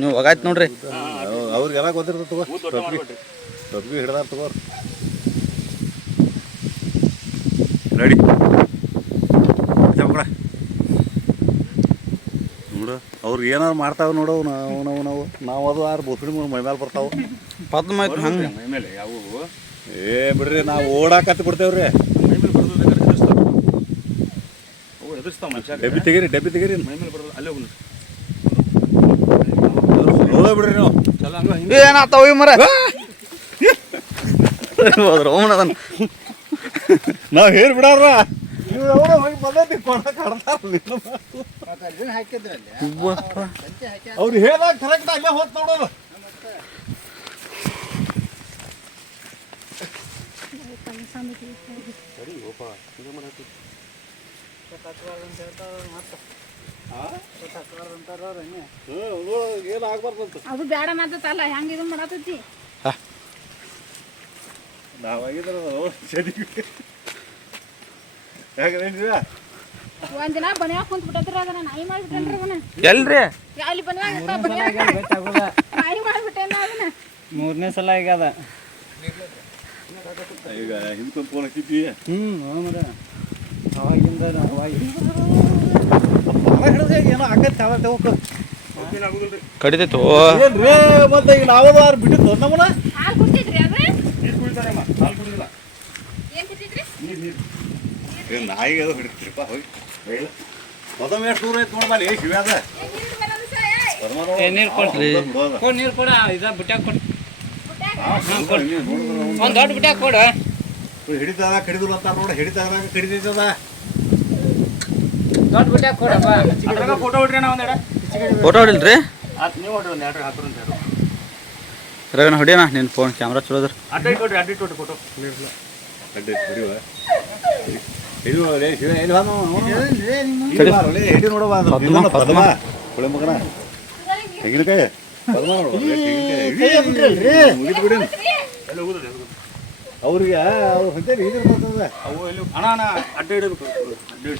ನೀವು ಹೋಗಾಯ್ತು ನೋಡ್ರಿ. ಅವ್ರಿಗೆಲ್ಲ ಗೊತ್ತಿರ್ತದೆ ತಗೋ. ಟೊಪ್ಪಿಗೆ ಹಿಡ್ದಾರ ತಗೋರ್ ರೆಡಿ ಮಕ್ಕಳ ನೋಡು ಅವ್ರಿಗೆ ಏನಾರು ಮಾಡ್ತಾವೆ ನೋಡು. ನಾವು ಅದು ಆರು ಬೋಸಡಿ ಮೈ ಮೇಲೆ ಬರ್ತಾವೆ. ಪದ್ಮ ಆಯ್ತು ಹಂಗೆ ಮೈ ಮೇಲೆ ಯಾವ ಏ ಬಿಡ್ರಿ ನಾವು ಓಡಾಕತ್ತಿ ಬಿಡ್ತೇವ್ರಿ. ಮೈ ಮೇಲೆ ಬರೋದು ಎದುರಿಸ್ತಾವ ಮನುಷ್ಯ. ಡಬ್ಬಿ ತೆಗೀರಿ ಮೈ ಮೇಲೆ ಬರೋದು ಅಲ್ಲೇ ಹೋಗಿ ಹೋದ ಬಿಡ್ರಿ ನೀವು. ಚಲ ಹಂಗ ಏನಾಗ್ತಾವ ಇವ್ ಮರ ಹೋದ್ರ ಓಮನದನ್ ನಾವು ಹೇರ್ ಬಿಡಾರ ಹೋಗಿ ಬಂದೈತಿ ಅವ್ರು ಹೇಳ್ದಾಗ ಕರೆಕ್ಟ್ ಅಲ್ಲೇ ಹೋತ್ ನೋಡೋದು. ಏನು ಆಗ್ಬಾರ್ದಂತ ಅದು ಬೇಡ ಮಾತಲ್ಲ ಹೆಂಗ ಇದು ಮಾಡತೈತಿ. ಒಂದಿನ ಬನ್ಯಾಗ ಕುಂತ ಬಿಟ್ಟೈತ್ರಿ ಅದನ್ನ ನಾಯಿ ಮಾಡ್ಬಿಟ್ಟೇನ್ರಿ ಅದನ್ನ. ಎಲ್ರಿ ಅಲ್ಲಿ ಬನ್ಯಾಗ ನಾಯಿ ಮಾಡ್ಬಿಟ್ಟೇನ ಅದನ್ನ. 3ನೇ ಸಲ ಈಗ ಅದ ಈಗ ಹಿಂದ್ಕೊಂಡ್ ಫೋನ್ ಹಾಕಿದ್ವಿ. ಅವಾಗಿಂದ ಏನೋ ಆಗತ್ತೆ ಅವ ತಗೋಕ ಕಡಿತೈತು. ಏನ್ರೇ ಮತ್ತೆ ಈಗ ನಾವದಾರು ಬಿಟ್ಟಿದ್ದು ನಮ್ಮನ್ನ ಹಾಲು ಕುಡ್ತಿದ್ರಿ ಅದ ನೀರು ಕುಡಿತಾರೆ ಹಾಲು ಕುಡಿದಿಲ್ಲ. ಏನ್ ಕುಡ್ತಿದ್ರಿ? ಏ ನಾಯಿಗೆ ಅದು ಹಿಡಿತೀರಿಪ್ಪ ಹೋಗಿ ಮೊದಲು ಎಷ್ಟು ದೂರ ಐತೆ ನೋಡ್ಬಾಲಿ ಶಿವ ಅದ ನೀರು ಕೊಡ್ರಿ ಕೊಡು ನೀರು ಕೊಡ ಇದ ಬುಟ್ಯಾಗ ಕೊಡು ಒಂದು ದೊಡ್ಡ ಬುಟ್ಯಾಗ ಕೊಡು. ಹಿಡಿತದ ಕಡಿದ್ರು ಅಂತ ನೋಡಿ ಹಿಡಿತದಾಗ ಕಡಿತದ ದೊಡ್ಡ ಬುಟ್ಯಾಗ ಕೊಡಪ್ಪ. ಅದ್ರಾಗ ಫೋಟೋ ಹೊಡ್ರಿ ನಾ ಒಂದೆರಡು. ಫೋಟೋ ಹೊಡಿಲ್ರಿ ನೀವು ಹೊಡ್ರಿ ಒಂದು ಎರಡು ಹಾಕೋರು ಅಂತ ಹೇಳಿ ರಗನ ಹೊಡಿಯೋಣ ನಿನ್ನ ಫೋನ್ ಕ್ಯಾಮ್ರಾ ಚಲೋದ್ರ. ಅಡ್ಡೈಟ್ ಹೊಡ್ರಿ ಫೋಟೋ. ಹಿಡಿಯುವಲೇ ಶಿವ ಎಲ್ಲಿ ಹಿಡಿ ನೋಡವ ಪದ್ಮ ಹೊಳೆ ಮಗನ ತೆಗಿನಕಾಯಿ ಪದ್ಮ ಮುಗಿದು ಬಿಡಿ ಎಲ್ಲ ಹೋಗುದ್ರಿ ಅವ್ರಿಗೆ ಅವ್ರು ಹೊಂತೇರಿ ಇದ್ರ ಬರ್ತದ. ಅವು ಎಲ್ಲಿ ಅಣ್ಣ ಅಡ್ಡ ಹಿಡಬೇಕು. ಅಡ್ಡ ಹಿಡಿ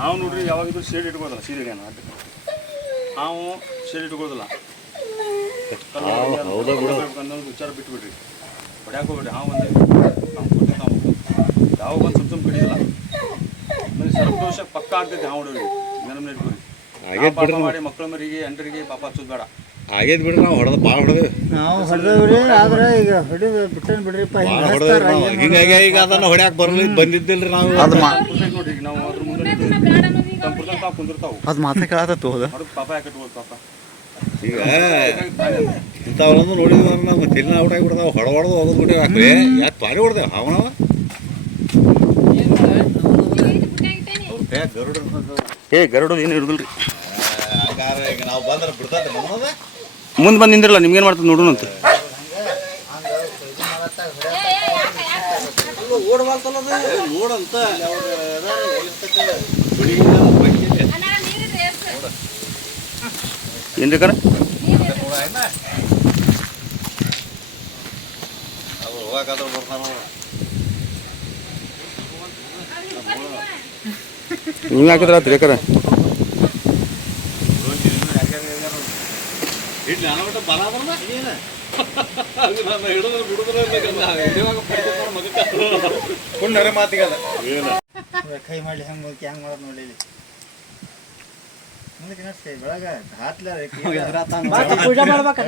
ಹಾವು ನೋಡ್ರಿ ಯಾವಾಗಿದ್ರು ಶೇಡ್ ಇಟ್ಕೋದಲ್ಲ ಸೀರೆ ಅಡ್ಡ ಹಾವು ಶೇಡ್ ಇಟ್ಕೋದಿಲ್ಲ. ಅನ್ನೋದು ವಿಚಾರ ಬಿಟ್ಬಿಡ್ರಿ. ಹೊಡ್ಯಾಕ ಹೋಗ್ಬಿಡ್ರಿ. ಹಾವು ಬಂದೆ ನಾವು ಕೊಟ್ಟೆ ನಾವು ಯಾವ ಬಂದು ಸುಮ್ ಕಡಿಯೋದಿಲ್ಲ. ಆಮೇಲೆ ಸರ್ಪದೋಷ ಪಕ್ಕ ಆಗ್ತೈತಿ ಹಾವು ಹೊಡೋರಿ. ನೆನಪು ಇಟ್ಕೊರಿ. ಪಾಪ ಮಾಡಿ ಮಕ್ಕಳ ಮರಿಗೆ ಅಂಡರಿಗೆ ಪಾಪ ಹಚ್ಚೋದು ಬೇಡ. ಆಗೇದ್ ಬಿಡ್ರಿ ನಾವು ಹೊಡೆದ ಭಾಳ ಹೊಡೆದೇವಿ. ನಾವು ಹೊಡೆದೇವ್ರಿ ಆದ್ರೆ ಈಗ ಹೊಡಿದು ಬಿಟ್ಟೇನು ಬಿಡ್ರಿಪ್ಪ. ಹಿಂಗಾಗಿ ಈಗ ಅದನ್ನ ಹೊಡ್ಯಾಕ ಬಂದಿದ್ದಿಲ್ರಿ ನಾವು. ಅದು ನೋಡ್ರಿ ಈಗ ನಾವು ಅದ್ರ ಮುಂದೆ ಬೇಡ ಅನ್ನೋದು ಈಗ ತಂಪುರ್ತಾವ ಕುಂದಿರ್ತಾವು. ಅದು ಮಾತ್ರ ಕೇಳತ್ತ ಹೋದ ಹೊರಗೆ ಪಾಪ ಯಾಕೆ ಇಟ್ಬೋದು ಪಾಪ. ಈಗ ಇಂಥವ್ರನ್ನು ನೋಡಿದ್ವಿ ನಾವು ತಿನ್ನ ಔಟ್ ಆಗಿಬಿಡ್ತಾವ. ಹೊಡೆದು ಹೋಗೋದು ಬಿಟ್ಟಿವಿ ಯಾಕ್ರಿ ಯಾಕೆ ಭಾರಿ ಹೊಡೆದೇವೆ ಅವನವ ಗರುಡ ಗರುಡ ಏನು ಹಿಡಿದಿಲ್ರಿ. ಈಗ ನಾವು ಬಂದ್ರೆ ಬಿಡ್ತಾರೆ ಮುಂದೆ ಬಂದು ನಿಂದಿರಲ್ಲ ನಿಮ್ಗೇನು ಮಾಡ್ತದೆ ನೋಡೋಣ ಅಂತ. ನೋಡಂತ ಏನು ಬೇಕಾರೆ ಹೋಗಾಕಾದ್ರೆ ಬರ್ತಾರ. ನೀವು ಹಾಕಿದ್ರೆ ಆತ್ರಿ ಬೇಕಾರೆ ಮಾತಿಗದ ಕೈ ಮಾಡ್ಲಿ ಹೆಂಗ್ ಹೋಗಿ ಹೆಂಗ್ ಮಾಡೋದು ನೋಡಿ. ಬೆಳಗ ಪೂಜೆ ಮಾಡ್ಬೇಕ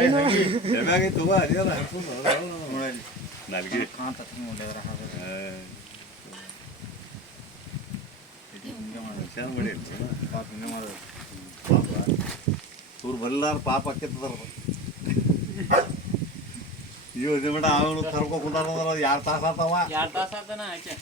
ಇವ್ರು ಬರಲಾರ ಪಾಪ ಆಕೇತದಾರ. ಈ ಮೇಡ ಅವನು ಕರ್ಕೊ ಕುಂತಾರ 2 ತಾಸ ಆತವ. 2 ತಾಸ ಆತನ ಆಚೆ